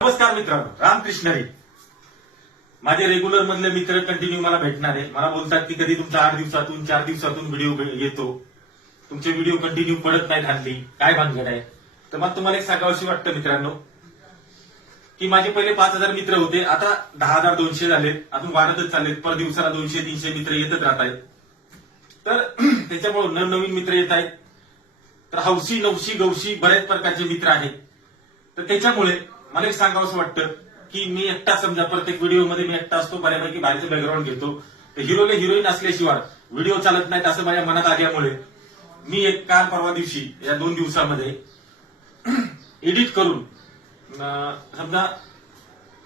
नमस्कार मित्रांनो, रामकृष्ण हरी. माझे रेग्युलर मधले मित्र कंटिन्यू मला भेटणार आहे. मला बोलतात की कधी तुमचा 8 दिवसातून 4 दिवसातून व्हिडिओ येतो, तुमचे व्हिडिओ कंटिन्यू पडत नाहीत हल्ली, काय भानगड आहे. तर मग तुम्हाला एक सांगावंशी वाटतं मित्रांनो की माझे पहिले 5,000 मित्र होते, आता 10,200 झाले, अजून वाढतच चाललेत. पर दिवसाला 200-300 मित्र येतच राहत आहेत. तर त्याच्यामुळे नवनवीन मित्र येत आहेत. तर हौशी नवशी गवशी बऱ्याच प्रकारचे मित्र आहेत. तर त्याच्यामुळे मला एक सांगावंसं वाटतं की मी एकटा, समजा प्रत्येक व्हिडिओमध्ये मी एकटा असतो, बऱ्यापैकी बाहेरचं बॅकग्राऊंड घेतो. तर हिरोला हिरोईन असल्याशिवाय व्हिडिओ चालत नाहीत असं माझ्या मनात आल्यामुळे मी एक काल परवा दिवशी या 2 दिवसामध्ये एडिट करून समजा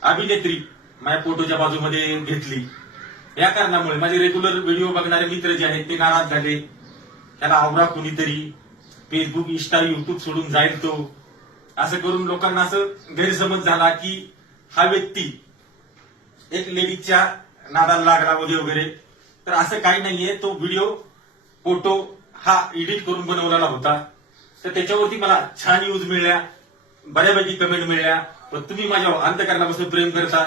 अभिनेत्री माझ्या फोटोच्या बाजूमध्ये घेतली. या कारणामुळे माझे रेग्युलर व्हिडिओ बघणारे मित्र जे आहेत ते नाराज झाले. त्याला आवरा कुणीतरी, फेसबुक इंस्टा युट्यूब सोडून जाईल तो, असं करून लोकांना असं गैरसमज झाला की हा व्यक्ती एक लेडीजच्या नादाला लागला वगैरे. तर असं काही नाहीये. तो व्हिडिओ फोटो हा एडिट करून बनवलेला होता. तर त्याच्यावरती मला छान व्ह्यूज मिळल्या, बऱ्यापैकी कमेंट मिळल्या. पण तुम्ही माझ्या अंतःकरणापासून प्रेम करता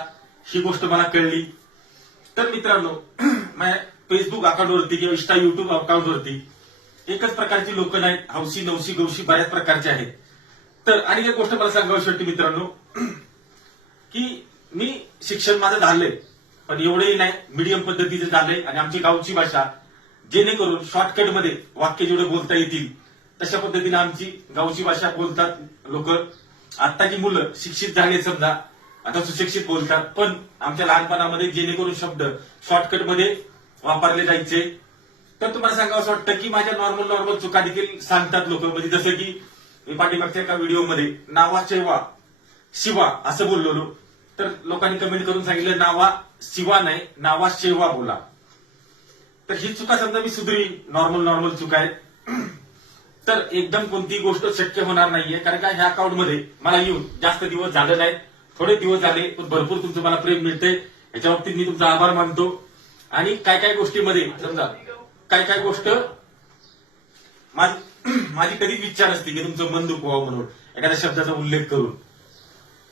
ही गोष्ट मला कळली. तर मित्रांनो, माझ्या फेसबुक अकाउंटवरती किंवा इंस्टा युट्यूब अकाउंटवरती एकच प्रकारची लोक नाहीत, हौशी नवशी गवशी बऱ्याच प्रकारचे आहेत. तर आणि एक गोष्ट मला सांगावीशी वाटते मित्रांनो की मी शिक्षण माझं झालंय, पण एवढंही नाही, मीडियम पद्धतीचं झालंय. आणि आमची गावची भाषा जेणेकरून शॉर्टकटमध्ये वाक्य जेवढे बोलता येतील तशा पद्धतीने आमची गावची भाषा बोलतात लोक. आत्ताची मुलं शिक्षित झाले, समजा आता सुशिक्षित बोलतात, पण आमच्या लहानपणामध्ये जेणेकरून शब्द शॉर्टकटमध्ये वापरले जायचे. तर तुम्हाला सांगावं वाटतं की माझ्या नॉर्मल चुका देखील सांगतात लोक. म्हणजे जसं की मी पाठीमागच्या एका व्हिडिओमध्ये नावा शेवा शिवा असं बोललो, तर लोकांनी कमेंट करून सांगितलं नावा शिवा नाही, नावा शेवा बोला. तर ही चुका समजा मी सुधरी, नॉर्मल चुका आहे. तर एकदम कोणतीही गोष्ट शक्य होणार नाहीये, कारण का ह्या अकाउंटमध्ये मला येऊन जास्त दिवस झाले नाहीत, थोडे दिवस झाले, पण भरपूर तुमचं मला प्रेम मिळतंय. याच्या बाबतीत मी तुमचा आभार मानतो. आणि काय गोष्टीमध्ये समजा काय गोष्ट माझी कधीच इच्छा नसते की तुमचं मन दुखवावं म्हणून एखाद्या शब्दाचा उल्लेख करून.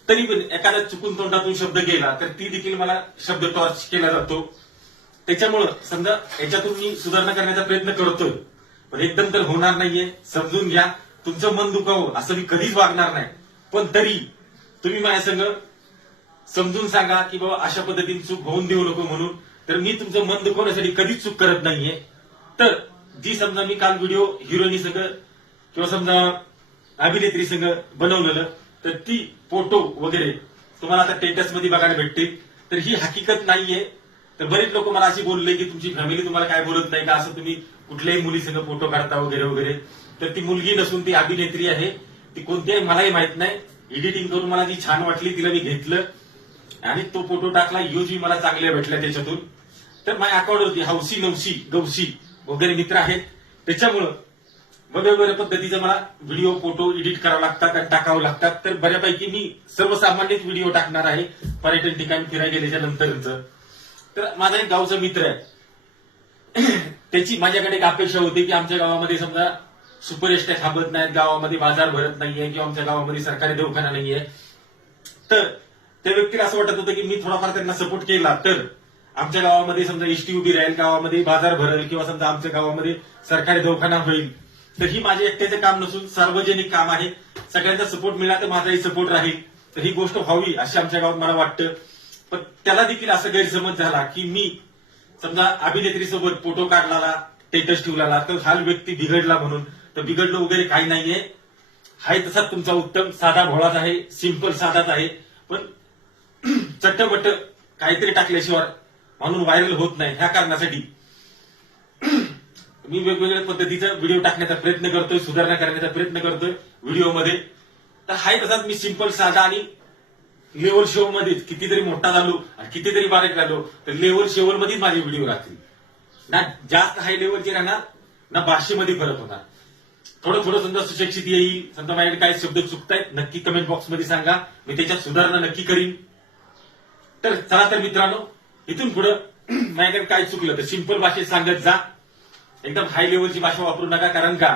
तरी पण एखादा चुकून तोंडातून शब्द गेला तर ती देखील मला शब्द टॉर्च केला जातो. त्याच्यामुळं समजा याच्यातून मी सुधारणा करण्याचा प्रयत्न करतोय, पण एकदम तर होणार नाहीये. समजून घ्या, तुमचं मन दुखावं असं मी कधीच वागणार नाही. पण तरी तुम्ही माझ्या संग समजून सांगा की बाबा अशा पद्धतीने चूक होऊन देऊ नको म्हणून. तर मी तुमचं मन दुखवण्यासाठी कधीच चूक करत नाहीये. तर जी समजा मी काल व्हिडिओ हिरोईनी संग किंवा समजा अभिनेत्री संग बनवलेलं, तर ती फोटो वगैरे तुम्हाला आता स्टेटस मध्ये बघायला भेटते. तर ही हकीकत नाहीये. तर बरेच लोक मला अशी बोलले की तुमची फॅमिली तुम्हाला काय बोलत नाही का, असं तुम्ही कुठल्याही मुली संग फोटो काढता वगैरे. तर ती मुलगी नसून ती अभिनेत्री आहे. ती कोणती आहे मलाही माहित नाही. एडिटिंग करून मला जी छान वाटली तिला मी घेतलं आणि तो फोटो टाकला. व्ह्यूज मला चांगल्या भेटल्या त्याच्यातून. तर माझ्या अकाउंटवरती हौशी नवशी गवशी वगैरे मित्र आहेत. त्याच्यामुळं वेगवेगळ्या पद्धतीचं मला व्हिडिओ फोटो एडिट करावं लागतात आणि टाकावं लागतात. तर बऱ्यापैकी मी सर्वसामान्यच व्हिडिओ टाकणार आहे पर्यटन ठिकाणी फिरायला गेल्याच्या नंतरच. तर माझा एक गावचा मित्र आहे, त्याची माझ्याकडे एक अपेक्षा होती की आमच्या गावामध्ये समजा सुपर एसट्या थांबत नाहीत, गावामध्ये बाजार भरत नाहीये किंवा आमच्या गावामध्ये सरकारी दवाखाना नाहीये. तर त्या व्यक्तीला असं वाटत होतं की मी थोडाफार त्यांना सपोर्ट केला तर आमच्या गावामध्ये समजा एसटी उभी राहील, गावामध्ये बाजार भरेल किंवा समजा आमच्या गावामध्ये सरकारी दवाखाना होईल. तर ही माझे एकट्याचे काम नसून सार्वजनिक काम आहे. सगळ्यांचा सपोर्ट मिळाला तर माझाही सपोर्ट राहील. तर ही गोष्ट व्हावी अशी आमच्या गावात मला वाटतं. पण त्याला देखील असं गैरसमज झाला की मी समजा अभिनेत्रीसोबत फोटो काढला, स्टेटस ठेवला, तर हा व्यक्ती बिघडला म्हणून. तर बिघडलं वगैरे काही नाहीये. हाय तसा तुमचा उत्तम साधा भोळाच आहे, सिंपल साधाच आहे. पण चट्टबट्ट काहीतरी टाकल्याशिवाय म्हणून व्हायरल होत नाही. ह्या कारणासाठी मी वेगवेगळ्या पद्धतीचा व्हिडिओ टाकण्याचा प्रयत्न करतोय, सुधारणा करण्याचा प्रयत्न करतोय व्हिडिओमध्ये. तर हाय तसाच मी सिंपल साधा आणि लेवल शो मध्ये कितीतरी मोठा झालो आणि कितीतरी बारीक झालो तर लेवल शेवल मध्येच माझे व्हिडिओ राहतील ना. जास्त हाय लेवलचे राहणार ना, भाषेमध्ये फरक होणार. थोडं समजा सुशिक्षित येईल. समजा माझ्याकडे काय शब्द चुकतायत नक्की कमेंट बॉक्समध्ये सांगा, मी त्याच्यात सुधारणा नक्की करीन. तर चला तर मित्रांनो, इथून पुढं माझ्याकडे काय चुकलं तर सिंपल भाषेत सांगत जा. एकदम हाय लेवलची भाषा वापरू नका. कारण का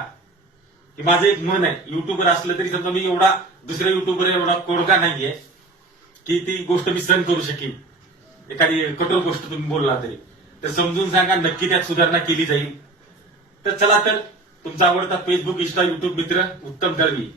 की माझं एक मन आहे, युट्यूबर असलं तरी समजा मी एवढा दुसऱ्या युट्यूबर एवढा कोडका नाहीये. की ती गोष्ट मी सहन करू शकेन, एखादी कठोर गोष्ट तुम्ही बोलला तरी, तर समजून सांगा, नक्की त्यात सुधारणा केली जाईल. तर चला तर, तुमचा आवडता फेसबुक, इंस्टा, युट्यूब मित्र उत्तम दळवी